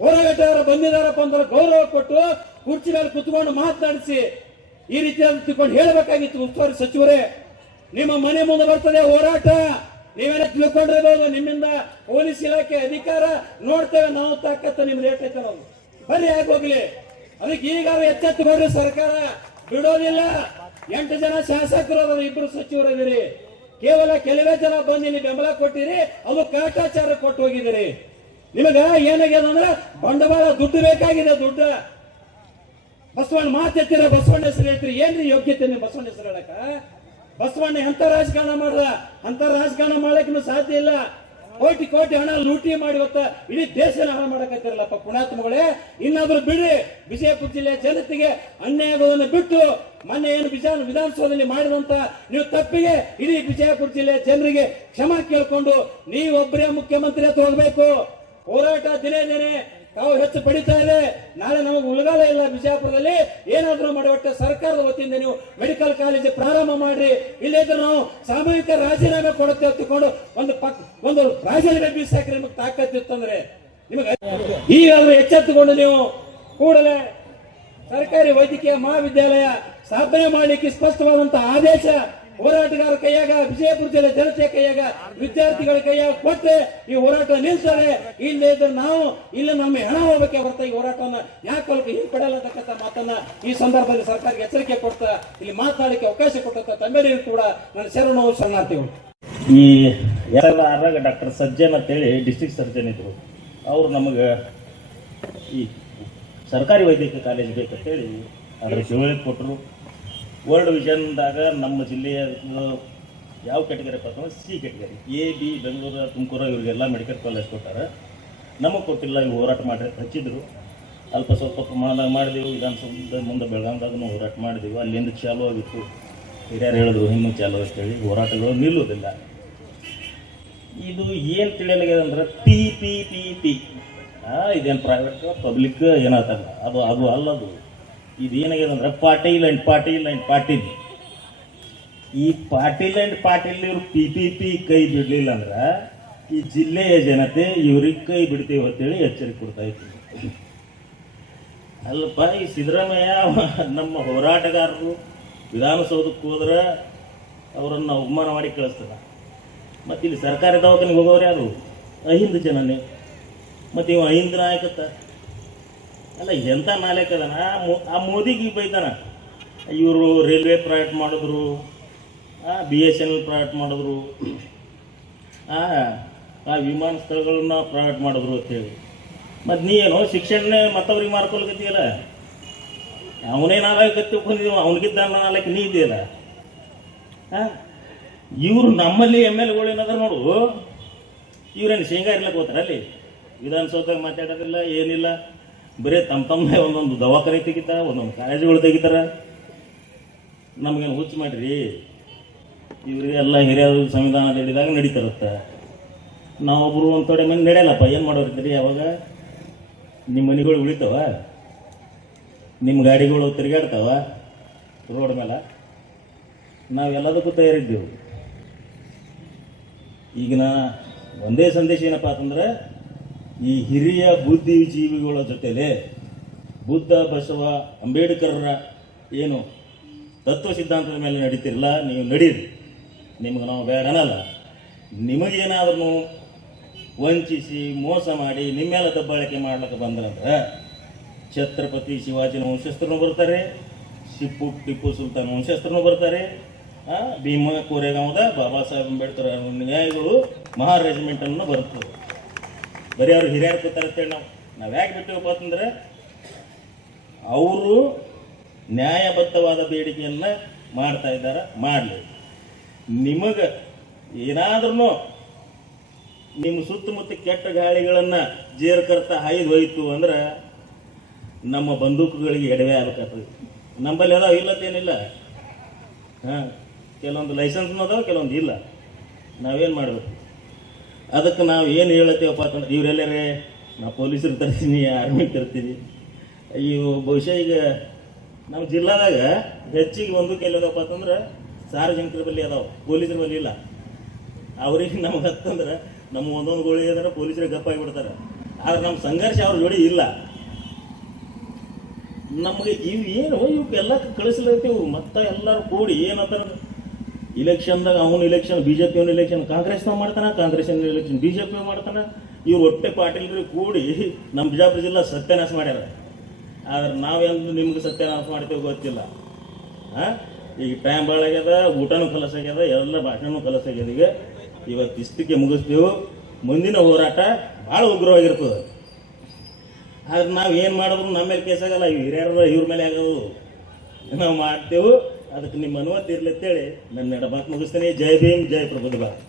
ಹೋರಾಟಗಾರ ಬಂದಿದ್ದಾರಪ್ಪ ಅಂದ್ರೆ ಗೌರವ ಕೊಟ್ಟು ಕುರ್ಚಿ ಮೇಲೆ ಕುತ್ಕೊಂಡು ಮಾತನಾಡಿಸಿ ಈ ರೀತಿಯಾಗಿ ತಿಳ್ಕೊಂಡು ಹೇಳಬೇಕಾಗಿತ್ತು. ಉಸ್ತುವಾರಿ ಸಚಿವರೇ, ನಿಮ್ಮ ಮನೆ ಮುಂದೆ ಬರ್ತದೆ ಹೋರಾಟ, ನೀವೆಲ್ಲ ತಿಳ್ಕೊಂಡಿರ್ಬೋದು. ನಿಮ್ಮಿಂದ ಪೊಲೀಸ್ ಇಲಾಖೆ ಅಧಿಕಾರ ನೋಡ್ತೇವೆ ನಾವು, ತಾಕತ್ತು ನಿಮ್ದು ಏಟೈತೆ ನಾವು ಬರೀ ಆಗೋಗ್ಲಿ. ಅದಕ್ಕೆ ಈಗಾಗಲೇ ಎಚ್ಚೆತ್ತುಕೊಂಡ್ರೆ ಸರ್ಕಾರ ಬಿಡೋದಿಲ್ಲ. 8 ಜನ ಶಾಸಕರು ಅದರ 2 ಸಚಿವರು ಇದ್ದೀರಿ. ಕೇವಲ ಕೆಲವೇ ಜನ ಬಂದು ಇಲ್ಲಿ ಬೆಂಬಲ ಕೊಟ್ಟಿರಿ, ಅದು ಕಾಟಾಚಾರ ಕೊಟ್ಟು ಹೋಗಿದ್ದೀರಿ. ನಿಮಗ ಏನಾಗ್ಯದ ಅಂದ್ರೆ ಬಂಡವಾಳ ದುಡ್ಡು ಬೇಕಾಗಿದೆ, ದುಡ್ಡು. ಬಸವಣ್ಣ ಮಾತೆತ್ತಿರ ಬಸವಣ್ಣ ಹೆಸರು ಹೇಳ್ತೀರಿ, ಏನ್ರಿ ಯೋಗ್ಯತೆ ನೀವು ಬಸವಣ್ಣ ಹೆಸರು ಹೇಳಕ? ಬಸವಣ್ಣ ಎಂತ ರಾಜಕಾರಣ ಮಾಡ್ದ, ಅಂತ ರಾಜಕಾರಣ ಮಾಡಕ್ಕೆ ಸಾಧ್ಯ ಇಲ್ಲ. ಕೋಟಿ ಕೋಟಿ ಹಣ ಲೂಟಿ ಮಾಡಿ ಇವತ್ತ ಇಡೀ ದೇಶನ ಹಾಳು ಮಾಡಕತ್ತಿರಲ್ಲಪ್ಪ ಪುಣಾತ್ಮಗಳೇ. ಇನ್ನಾದ್ರೂ ಬಿಡ್ರಿ, ವಿಜಯಪುರ ಜಿಲ್ಲೆಯ ಜನತೆಗೆ ಅನ್ಯಾಯ ಆಗೋದನ್ನು ಬಿಟ್ಟು ಮೊನ್ನೆ ಏನು ವಿಧಾನಸೌಧದಲ್ಲಿ ಮಾಡಿದಂತ ನೀವು ತಪ್ಪಿಗೆ ಇಡೀ ವಿಜಯಪುರ ಜಿಲ್ಲೆಯ ಜನರಿಗೆ ಕ್ಷಮಾ ಕೇಳ್ಕೊಂಡು ನೀವೊಬ್ಬರೇ ಮುಖ್ಯಮಂತ್ರಿ ಹತ್ರ ಹೋಗ್ಬೇಕು. ಹೋರಾಟ ದಿನೇ ದಿನೇ ತಾವು ಹೆಚ್ಚು ಪಡಿತಾ ಇದೆ. ನಾಳೆ ನಮಗೆ ಉಲಗಾಲ ಇಲ್ಲ ವಿಜಯಪುರದಲ್ಲಿ. ಏನಾದ್ರೂ ಮಾಡಿ ಒಟ್ಟೆ ಸರ್ಕಾರದ ವತಿಯಿಂದ ನೀವು ಮೆಡಿಕಲ್ ಕಾಲೇಜ್ ಪ್ರಾರಂಭ ಮಾಡ್ರಿ, ಇಲ್ಲದ್ರೆ ನಾವು ಸಾಮೂಹಿಕ ರಾಜೀನಾಮೆ ಕೊಡುತ್ತೆ ತಕೊಂಡು ಒಂದು ರಾಜೀನಾಮೆ ಬೀಸಾಕ್ರಿ. ನಿಮಗೆ ತಾಕತ್ತಿತ್ತಂದ್ರೆ ನಿಮಗೆ ಈಗಾದ್ರೂ ಎಚ್ಚೆತ್ತುಕೊಂಡು ನೀವು ಕೂಡಲೇ ಸರ್ಕಾರಿ ವೈದ್ಯಕೀಯ ಮಹಾವಿದ್ಯಾಲಯ ಸ್ಥಾಪನೆ ಮಾಡಲಿಕ್ಕೆ ಸ್ಪಷ್ಟವಾದಂತಹ ಆದೇಶ ಹೋರಾಟಗಾರ ಕೈಯಾಗ, ವಿಜಯಪುರ ಜಿಲ್ಲೆ ಜನತೆಯ ಕೈಯಾಗ, ವಿದ್ಯಾರ್ಥಿಗಳ ಕೈಯಾಗ ಕೊಟ್ಟರೆ ಈ ಹೋರಾಟ ನಿಲ್ತದೆ. ಇಲ್ಲೇ ಇದ್ರೆ ನಾವು ಇಲ್ಲಿ ನಮ್ಮ ಹೆಣ ಹೋಗಕ್ಕೆ ಹೊರತ ಈ ಹೋರಾಟವನ್ನ ಯಾಕೆ ಹಿಂಪಡಲ್ಲ ಅಂತಕ್ಕಂಥ ಮಾತನ್ನ ಈ ಸಂದರ್ಭದಲ್ಲಿ ಸರ್ಕಾರಕ್ಕೆ ಎಚ್ಚರಿಕೆ ಕೊಡ್ತಾ ಇಲ್ಲಿ ಮಾತನಾಡಲಿಕ್ಕೆ ಅವಕಾಶ ಕೊಟ್ಟಂತ ತಮ್ಮೆಲ್ಲರಿಗೂ ಕೂಡ ನನ್ನ ಶರಣು ಶರಣಾರ್ಥಿಗಳು. ಈ 2006 ಡಾಕ್ಟರ್ ಸಜ್ಜನ್ ಅಂತೇಳಿ ಡಿಸ್ಟ್ರಿಕ್ಟ್ ಸರ್ಜನ್ ಇದ್ರು. ಅವರು ನಮಗೆ ಈ ಸರ್ಕಾರಿ ವೈದ್ಯಕೀಯ ಕಾಲೇಜ್ ಬೇಕಂತೇಳಿ ಅದ್ರ ತಿಳುವಳಿಕೆ ಕೊಟ್ಟರು. ವರ್ಲ್ಡ್ ವಿಷನ್ದಾಗ ನಮ್ಮ ಜಿಲ್ಲೆಯ ಯಾವ ಕ್ಯಾಟಗರಿ ಅಂತಂದ್ರೆ C category, A B Bengaluru Tumakuru ಇವರಿಗೆಲ್ಲ ಮೆಡಿಕಲ್ ಕಾಲೇಜ್ ಕೊಟ್ಟಾರೆ. ನಮಗೆ ಕೊಟ್ಟಿಲ್ಲ. ಇವು ಹೋರಾಟ ಮಾಡಿ ಹಚ್ಚಿದ್ರು. ಅಲ್ಪ ಸ್ವಲ್ಪ ಪ್ರಮಾಣದಾಗ ಮಾಡಿದೆವು. ವಿಧಾನಸೌಧದ ಮುಂದೆ ಬೆಳಗಾವಿದಾಗೂ ಹೋರಾಟ ಮಾಡಿದೆವು. ಅಲ್ಲಿಂದ ಚಾಲು ಆಗಿತ್ತು. ಹಿರಿಯರು ಹೇಳಿದ್ರು ಇನ್ನೂ ಚಾಲು ಅಂತೇಳಿ. ಹೋರಾಟಗಳು ನಿಲ್ಲೋದಿಲ್ಲ. ಇದು ಏನು ತಿಳಿಯಲಾಗಿದೆ ಅಂದ್ರೆ ಪಿ ಪಿ ಪಿ ಪಿ ಇದೇನು ಪ್ರೈವೇಟ್ ಪಬ್ಲಿಕ್ ಏನಾಗ್ತಲ್ಲ, ಅದು ಅಲ್ಲದು. ಇದೇನಾಗಿದೆ ಅಂದ್ರೆ ಪಾಟೀಲ್ ಅಂಡ್ ಪಾಟೀಲ್ ಅಂಡ್ ಪಾಟೀಲ್. ಈ ಪಾಟೀಲ್ ಅಂಡ್ ಪಾಟೀಲ್ ಇವ್ರು ಪಿ ಪಿ ಪಿ ಕೈ ಬಿಡ್ಲಿಲ್ಲ ಅಂದ್ರೆ ಈ ಜಿಲ್ಲೆಯ ಜನತೆ ಇವ್ರಿಗೆ ಕೈ ಬಿಡ್ತೀವಿ ಅಂತೇಳಿ ಎಚ್ಚರಿಕೆ ಕೊಡ್ತಾ ಇತ್ತು. ಅಲ್ಲಪ್ಪ, ಈ ಸಿದ್ದರಾಮಯ್ಯ ನಮ್ಮ ಹೋರಾಟಗಾರರು ವಿಧಾನಸೌಧಕ್ಕೆ ಹೋದ್ರೆ ಅವರನ್ನು ಅವಮಾನ ಮಾಡಿ ಕಳಿಸ್ತಾರೆ. ಮತ್ತು ಇಲ್ಲಿ ಸರ್ಕಾರಿ ದವಾಖಾನೆಗೆ ಹೋಗೋರು ಯಾರು? ಅಹಿಂದ ಜನನೇ. ಮತ್ತು ಇವ ಅಹಿಂದ ನಾಯಕತ್ತ ಅಲ್ಲ, ಎಂಥ ನಾಯಕ ಅದಾನ. ಆ ಮೋದಿಗೆ ಬೈತಾನ. ಇವರು ರೈಲ್ವೆ ಪ್ರೈವೇಟ್ ಮಾಡಿದ್ರು, BSNL ಪ್ರೈವೇಟ್ ಮಾಡಿದ್ರು, ಆ ವಿಮಾನ ಸ್ಥಳಗಳನ್ನ ಪ್ರೈವೇಟ್ ಮಾಡಿದ್ರು ಅಂತೇಳಿ. ಮತ್ತು ನೀನು ಶಿಕ್ಷಣನೇ ಮತ್ತವ್ರಿಗೆ ಮಾರ್ಕೊಳ್ಕತ್ತೀಯಲ್ಲ. ಅವನೇ ನಾಲ್ಕು ತಿಳ್ಕೊಂಡಿದ್ದೀವ, ಅವನಿಗಿದ್ದ ನಾಲ್ಕು ನೀ ಇದೆಯಲ್ಲ. ಇವರು ನಮ್ಮಲ್ಲಿ MLAಗಳು ಏನಾದ್ರು ನೋಡು, ಇವ್ರೇನು ಶೇಂಗಾ ಇರ್ಲಕ್ಕೆ ಹೋಗ್ತಾರೆ ಅಲ್ಲಿ ವಿಧಾನಸೌಧ ಮಾತಾಡೋದಿಲ್ಲ, ಏನಿಲ್ಲ. ಬರೀ ತಮ್ಮ ಒಂದೊಂದು ದವಾಖಾನೆ ತೆಗಿತಾರೆ, ಒಂದೊಂದು ಕಾಲೇಜುಗಳು ತೆಗಿತಾರೆ. ನಮಗೇನು ಹುಚ್ಚು ಮಾಡಿರಿ. ಇವರಿಗೆಲ್ಲ ಹಿರಿಯರು ಸಂವಿಧಾನ ಹೇಳಿದಾಗ ನಡೀತಾರತ್ತ. ನಾವೊಬ್ಬರು ಒಂದು ಕಡೆ ಮಂದಿ ನಡೆಯಲ್ಲಪ್ಪ. ಏನು ಮಾಡೋರಿದ್ದೀರಿ? ಯಾವಾಗ ನಿಮ್ಮ ಮನೆಗಳು ಉಳಿತಾವ, ನಿಮ್ಮ ಗಾಡಿಗಳು ತಿರುಗಾಡ್ತಾವ ರೋಡ್ ಮೇಲೆ. ನಾವೆಲ್ಲದಕ್ಕೂ ತಯಾರಿದ್ದೆವು. ಈಗ ಒಂದೇ ಸಂದೇಶ ಏನಪ್ಪ ಅಂತಂದ್ರೆ, ಈ ಹಿರಿಯ ಬುದ್ಧಿಜೀವಿಗಳ ಜೊತೆಲೆ ಬುದ್ಧ, ಬಸವ, ಅಂಬೇಡ್ಕರ್ರ ಏನು ತತ್ವ ಸಿದ್ಧಾಂತದ ಮೇಲೆ ನಡೀತಿರಲ್ಲ, ನೀವು ನಡೀರಿ. ನಿಮ್ಗೆ ನಾವು ಬೇಡ ಅನ್ನಲ್ಲ. ನಿಮಗೇನಾದ್ರೂ ವಂಚಿಸಿ ಮೋಸ ಮಾಡಿ ನಿಮ್ಮೆಲ್ಲ ದಬ್ಬಾಳಿಕೆ ಮಾಡ್ಲಿಕ್ಕೆ ಬಂದ್ರಂದ್ರೆ ಛತ್ರಪತಿ ಶಿವಾಜಿನ ವಂಶಸ್ಥರನ್ನು ಬರ್ತಾರೆ, ಟಿಪ್ಪು ಸುಲ್ತಾನ್ ವಂಶಸ್ಥರನ್ನು ಬರ್ತಾರೆ, ಭೀಮಾ ಕೋರೆಗಾಂವದ ಬಾಬಾ ಸಾಹೇಬ್ ಅಂಬೇಡ್ಕರ್ ನ್ಯಾಯಗಳು ಮಹಾ ರೆಜಿಮೆಂಟನ್ನು ಬರ್ತದೆ. ಬರೀ ಅವ್ರು ಹಿರಿಯರು ಕೂತಾರೆ ಅಂತೇಳಿ ನಾವು ಯಾಕೆ ಬಿಟ್ಟಿವಪ್ಪ ಅಂತಂದ್ರೆ, ಅವರು ನ್ಯಾಯಬದ್ಧವಾದ ಬೇಡಿಕೆಯನ್ನು ಮಾಡ್ತಾ ಇದ್ದಾರೆ, ಮಾಡಲಿ. ನಿಮಗೆ ಏನಾದ್ರೂ ನಿಮ್ಮ ಸುತ್ತಮುತ್ತ ಕೆಟ್ಟ ಗಾಳಿಗಳನ್ನು ಜೇರ್ಕರ್ತ ಹಾಯ್ದು ಹೋಯ್ತು ಅಂದ್ರೆ ನಮ್ಮ ಬಂದೂಕುಗಳಿಗೆ ಎಡವೆ ಆಗಬೇಕಾಗ್ತದೆ. ನಮ್ಮಲ್ಲಿ ಅದಾವ ಇಲ್ಲತ್ತೇನಿಲ್ಲ. ಕೆಲವೊಂದು ಲೈಸೆನ್ಸ್ನೂ ಅದಾವ, ಕೆಲವೊಂದು ಇಲ್ಲ. ನಾವೇನು ಮಾಡಬೇಕು? ಅದಕ್ಕೆ ನಾವು ಏನು ಹೇಳತ್ತೀವಪ್ಪ ಅಂತಂದ್ರೆ ಇವರೆಲ್ಲರೇ ನಾ ಪೊಲೀಸರು ತರ್ತೀನಿ, ಆರ್ಮಿ ತರ್ತೀನಿ. ಇವು ಬಹುಶಃ ಈಗ ನಮ್ಮ ಜಿಲ್ಲಾದಾಗ ಹೆಚ್ಚಿಗೆ ಒಂದಕ್ಕೆ ಎಲ್ಲದಪ್ಪ ಅಂತಂದ್ರೆ ಸಾರ್ವಜನಿಕರ ಬಳಿ ಅದಾವ, ಪೊಲೀಸರ ಬಳಿ ಇಲ್ಲ. ಅವ್ರಿಗೆ ನಮ್ಗೆ ಹತ್ತಂದ್ರೆ ನಮ್ಮ ಒಂದೊಂದು ಗೋಳಿ ಅಂದ್ರೆ ಪೊಲೀಸರಿಗೆ ಗಪ್ಪ ಆಗಿಬಿಡ್ತಾರೆ. ಆದ್ರೆ ನಮ್ಮ ಸಂಘರ್ಷ ಅವ್ರ ಜೋಡಿ ಇಲ್ಲ. ನಮಗೆ ಇವು ಏನು ಇವಕ್ಕೆಲ್ಲ ಕಳಿಸ್ಲತ್ತೀವಿ. ಮತ್ತೆ ಎಲ್ಲರೂ ಕೂಡಿ ಏನಂತಾರೆ, ಇಲೆಕ್ಷನ್ದಾಗ ಅವನು ಇಲೆಕ್ಷನ್, ಬಿ ಜೆ ಪಿ ಅವನು ಇಲೆಕ್ಷನ್ ಕಾಂಗ್ರೆಸ್ನಾಗ ಮಾಡ್ತಾನೆ, Congress election B J P ಮಾಡ್ತಾನೆ. ಇವ್ರು ಹೊಟ್ಟೆ ಪಾಟೀಲ್ರಿ ಕೂಡಿ ನಮ್ಮ ಬಿಜಾಪುರ ಜಿಲ್ಲಾ ಸತ್ಯನಾಶ ಮಾಡ್ಯಾರ. ಆದ್ರೆ ನಾವೆಂದು ನಿಮ್ಗೆ ಸತ್ಯನಾಶ ಮಾಡ್ತೇವೆ ಗೊತ್ತಿಲ್ಲ. ಈಗ ಟೈಮ್ ಭಾಳ ಆಗ್ಯದ, ಊಟನೂ ಕಲಸ ಆಗ್ಯದ, ಎಲ್ಲ ಭಾಷಣನೂ ಕಲಸ ಆಗ್ಯದ. ಈಗ ಇವತ್ತು ಇಷ್ಟಕ್ಕೆ ಮುಗಿಸ್ತೀವಿ. ಮುಂದಿನ ಹೋರಾಟ ಭಾಳ ಉಗ್ರವಾಗಿರ್ತದೆ. ಆದ್ರೆ ನಾವು ಏನು ಮಾಡಿದ್ರು ನಮ್ಮ ಮೇಲೆ ಕೇಸ್ ಆಗಲ್ಲ, ಹಿರಿಯರ ಇವ್ರ ಮೇಲೆ ಆಗೋದು ನಾವು ಮಾಡ್ತೇವೆ. ಅದಕ್ಕೆ ನಿಮ್ಮ ಅನುಮತಿ ಇರ್ಲಿ ಅಂತೇಳಿ ನನ್ನ ಎಡಬಾಕ್ ಮುಗಿಸ್ತೇನೆ. ಜೈ ಭೀಮ್, ಜೈ ಪ್ರಬುದ್ಧ ಭಾರತ್.